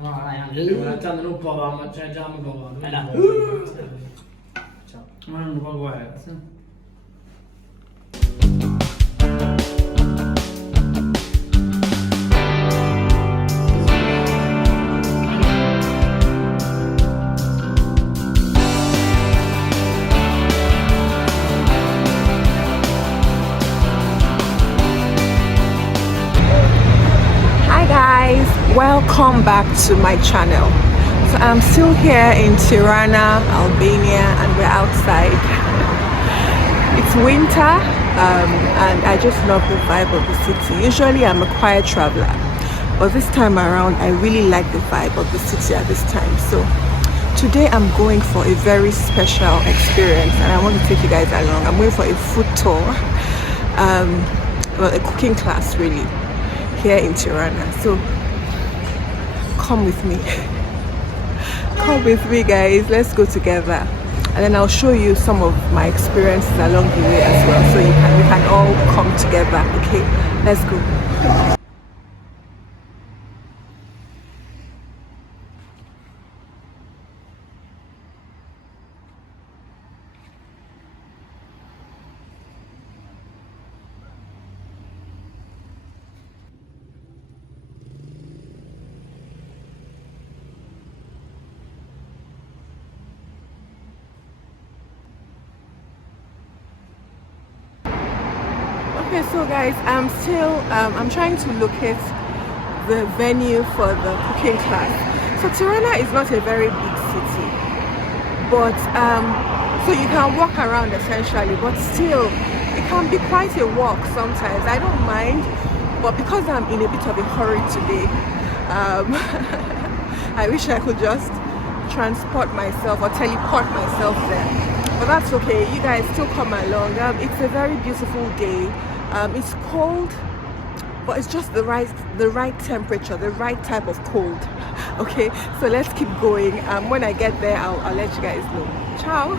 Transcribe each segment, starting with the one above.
Attendere un po', ma c'è già un po'. Ma non può guardare. Welcome back to my channel. So I'm still here in Tirana, Albania, and we're outside. It's winter and I just love the vibe of the city. Usually I'm a quiet traveler, but this time around I really like the vibe of the city at this time. So today I'm going for a very special experience and I want to take you guys along. I'm going for a food tour, well, a cooking class really, here in Tirana. So come with me. Come with me, guys. Let's go together, and then I'll show you some of my experiences along the way as well, so we can all come together. Okay, let's go. Okay, so guys, I'm trying to locate the venue for the cooking class. So Tirana is not a very big city, but so you can walk around essentially, but still it can be quite a walk sometimes. I don't mind, but because I'm in a bit of a hurry today, I wish I could just transport myself or teleport myself there, but that's okay. You guys still come along. It's a very beautiful day. It's cold, but it's just the right temperature, the right type of cold. Okay, so let's keep going. When I get there, I'll let you guys know. Ciao.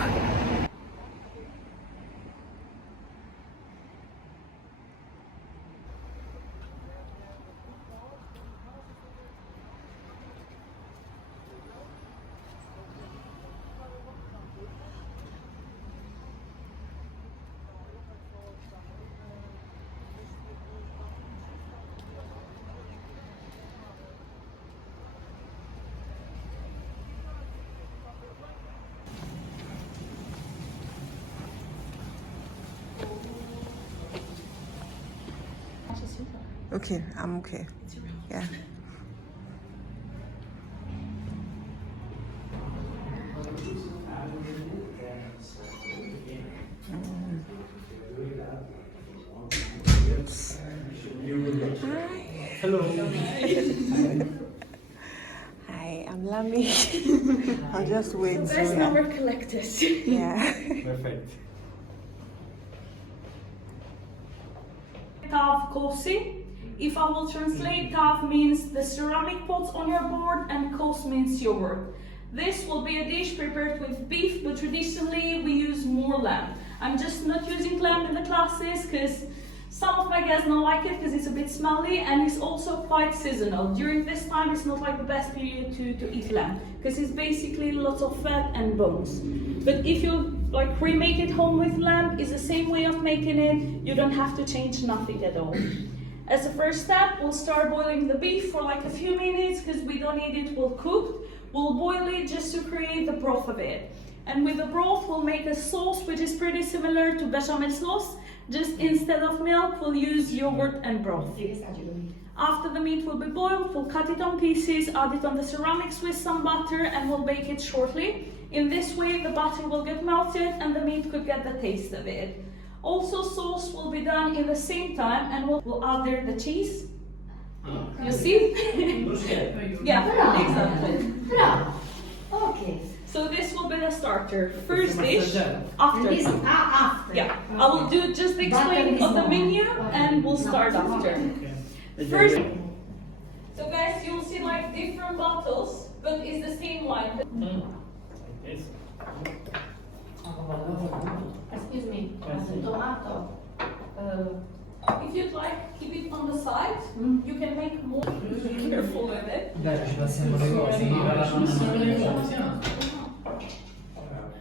Okay, I'm okay. Yeah. Hi. Hello. Hi, I'm Lami. I'll just wait. First number collected. Yeah. Perfect. Tav kosi. If I will translate, tav means the ceramic pots on your board and kos means yogurt. This will be a dish prepared with beef, but traditionally we use more lamb. I'm just not using lamb in the classes because some of my guests don't like it because it's a bit smelly and it's also quite seasonal. During this time it's not like the best period to eat lamb because it's basically lots of fat and bones. But if you like remake it home with lamb, it's the same way of making it. You don't have to change nothing at all. As a first step, we'll start boiling the beef for like a few minutes because we don't need it well cooked. We'll boil it just to create the broth of it. And with the broth, we'll make a sauce which is pretty similar to bechamel sauce. Just instead of milk, we'll use yogurt and broth. After the meat will be boiled, we'll cut it on pieces, add it on the ceramics with some butter, and we'll bake it shortly. In this way, the butter will get melted and the meat could get the taste of it. Also, sauce will be done in the same time, and we'll add there the cheese. You see? Yeah, exactly. Okay. So this will be the starter. First dish, after. Yeah, I will do just the explaining of the menu, and we'll start after. First. So guys, you'll see like different bottles, but it's the same line. Excuse me, tomato, If you'd like, keep it on the side. You can make more. Be careful with it. Dai, ci passiamo le cose. No, ci passiamo le cose.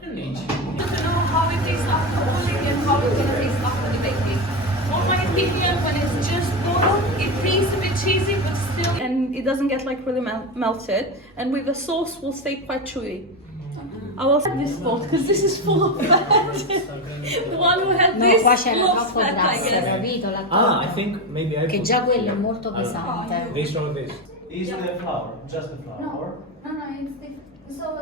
I don't know how it tastes after cooling and how it's gonna taste after the baking. On my opinion, when it's just boiled, it tastes a bit cheesy, but still, and it doesn't get like really melted. And with the sauce, will stay quite chewy. I will have this pot because this is full of fat. The one who had No, this qua c'era loves troppo fat, I grasso, guess. capito? La Ah, I torta. think maybe I Che put già quello è molto pesante. this or this. Is the flour, just the flour, No. or? No, it's different. So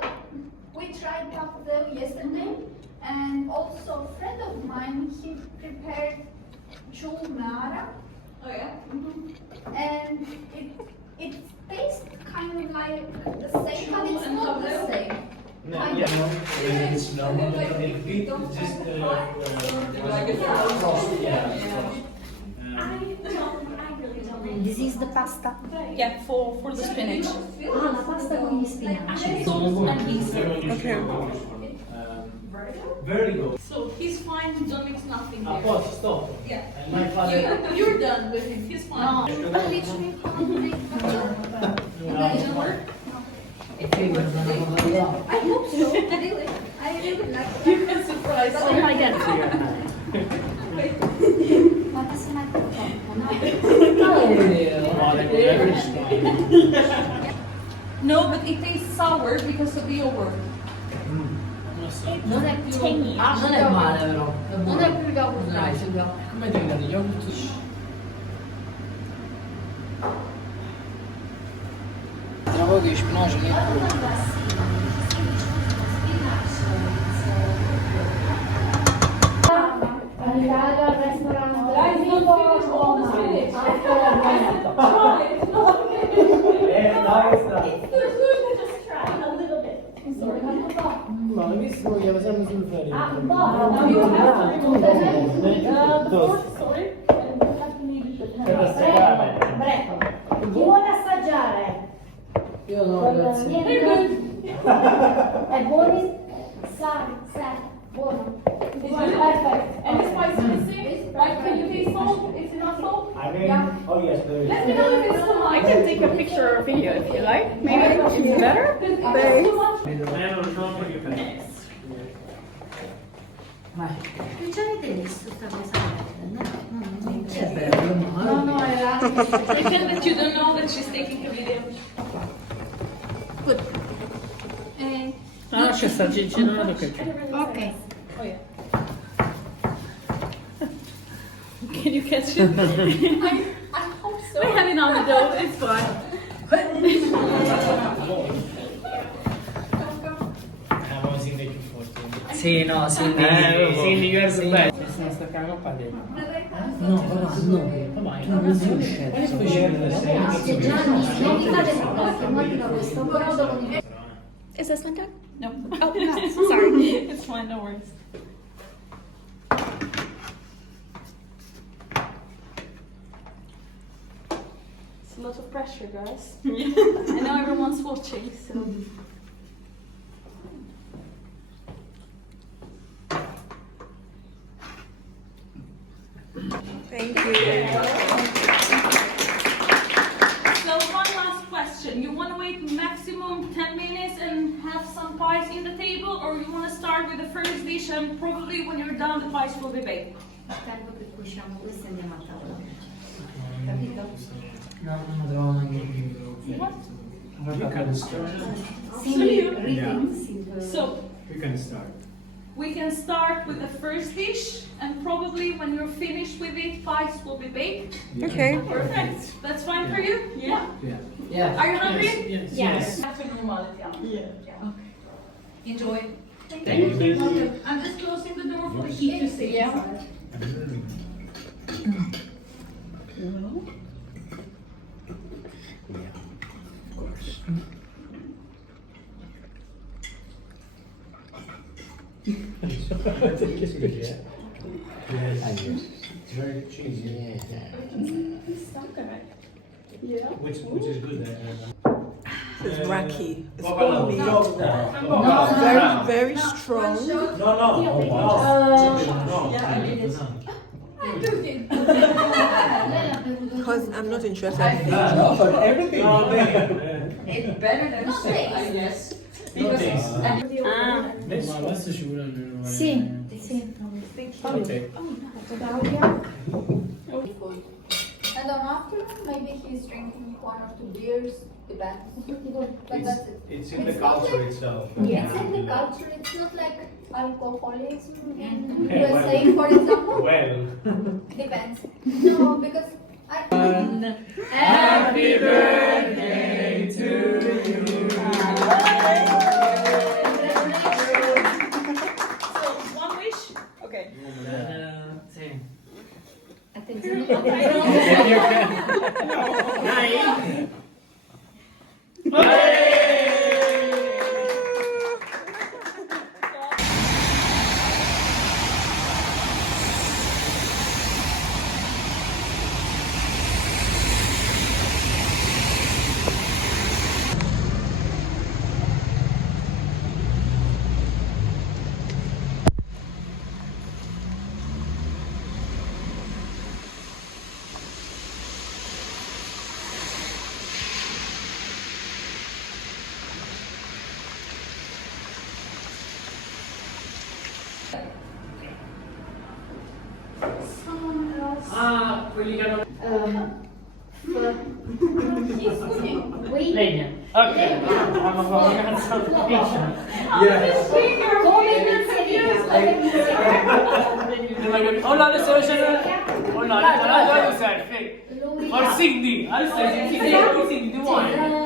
we tried taco yesterday, and also a friend of mine, he prepared chulnara, Oh yeah. and it tastes kind of like the same, but it's not the same. No, Kind yeah, of. no, it's no, it just frost, yeah. This is the pasta. Yeah, for the spinach. Ah, la pasta con gli spinaci. Sauce and yeast. Okay. Very good. So he's fine. Don't mix nothing A there. posto, stop. Yeah. And my father. You're done with him. He's fine. I literally can't make I hope so. I really like it. You can surprise. Oh my god. Ma ti sei mai troppo, no? No, but it tastes sour because of the yogurt. Non è più Non è male però. Non è più yogurt acido. Come ti viene yogurt? Trovo che spinaci ne Andare al ristorante. Guys, don't finish all the spinach. Try it. Just try a little bit. Ma hai visto che siamo sul ferro? Now you have to remove the fork, sorry, and you have to leave it with Prego. Chi vuole assaggiare? Io no, grazie. Very good. È buono? Buono. Perfect. And the spice is the same, right? Can you taste salt? Is it not salt? I mean, oh yes, there is. Let me know if it's too much. I can take a picture or video if you like. Maybe it's better. If it's too much. Non ci avete visto sta cosa? Non c'è. No, I pretend that you don't know that she's taking a video. Good. Ah, c'è sta ciccinata che c'è. Ok. Oh yeah. Can you catch it? I hope so. I have it on the dough. It's fine. Avevamo Cindy più forte. Sì, no, Cindy diverso bene. Stiamo staccando qua dentro. No, papà, no. Non Quale speciale sei? Gianni, non mi fate problemi, guarda questo brodo con i... Is this one done? No. Oh, sorry. It's fine, no worries. It's a lot of pressure, guys. Yeah. I know everyone's watching, so. Thank you. So one last question. You want to wait maximum 10 minutes and have some pies in the table, or you want to start with the first dish and probably when you're done the pies will be baked? Il tempo che cuociamo questo e andiamo a tavola. Capito? No, non trovo neanche più. You can start. So You can start. we can start with the first dish, and probably when you're finished with it, pies will be baked. Okay. Perfect. That's fine for you? Yeah. Yeah. Yeah. Are you hungry? Yes. Yes. Back to normality. Yeah. Enjoy. Thank you. I'm just closing the door for the heat to stay inside. It's good, yeah. Yes. It's very cheesy. Which is good. It's raki. It's No, called meat. Very, very strong. no. Because I'm not interested. No, but everything. It's better than steak, I guess. Because Questo ci vuole almeno. Sì. Okay. And on afternoon, maybe he's drinking 1 or 2 beers, depends. But that's it. It's in the It's not culture like- itself. It's in the culture, it's not like alcoholism in USA, for example. Well. Depends. No, because I. Happy birthday to you. So, one wish. Okay. Sì. Attenzione. Dai. Someone else. Ah, quelli che hanno He's cooking. Wait. legna. Ok, hanno fatto una canzone fiction. Oh no, adesso oh no, adesso sei fake. For Cindy, adesso sei Cindy, tu vuoi?